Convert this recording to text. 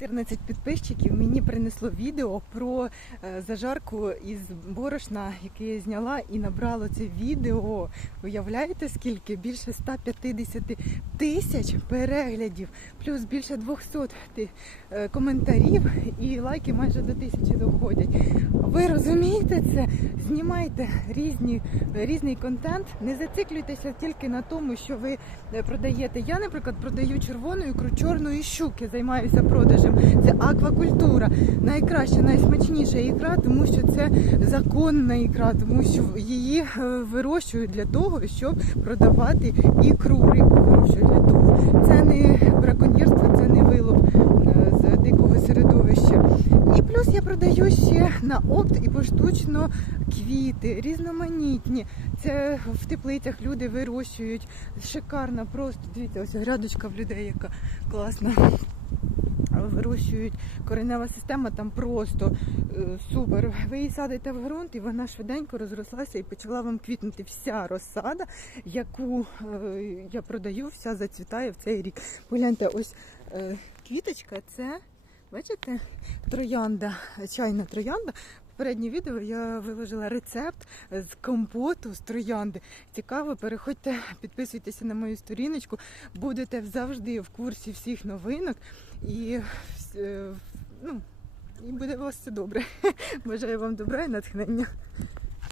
14 підписчиків мені принесло відео про е, зажарку із борошна, яке я зняла, і набрало це відео. Уявляєте, скільки? Більше 150 тисяч переглядів, плюс більше 200 е, коментарів і лайки майже до тисячі доходять. Ви розумієте це? Знімайте різні, різний контент, не зациклюйтеся тільки на тому, що ви е, продаєте. Я, наприклад, продаю червону ікру чорної щуки, займаюся продажем. Це аквакультура. Найкраща, найсмачніша ікра, тому що це законна ікра, тому що її е, вирощують для того, щоб продавати ікру. Рибу для того. Це не браконьєрство, це не вилов е, з дикого середовища. І плюс я продаю ще на опт і поштучно квіти, різноманітні. Це в теплицях люди вирощують. Шикарно, просто дивіться, ось грядочка в людей, яка класна. Вирощують коренева система там просто е, супер. Ви її садите в ґрунт, і вона швиденько розрослася і почала вам квітнути. Вся розсада, яку е, я продаю, вся зацвітає в цей рік. Погляньте, ось е, квіточка, це бачите, троянда, чайна троянда. Попереднє відео я виложила рецепт з компоту з троянди. Цікаво, переходьте, підписуйтеся на мою сторіночку, будете завжди в курсі всіх новинок і, е, ну, і буде у вас все добре. Бажаю вам добра і натхнення.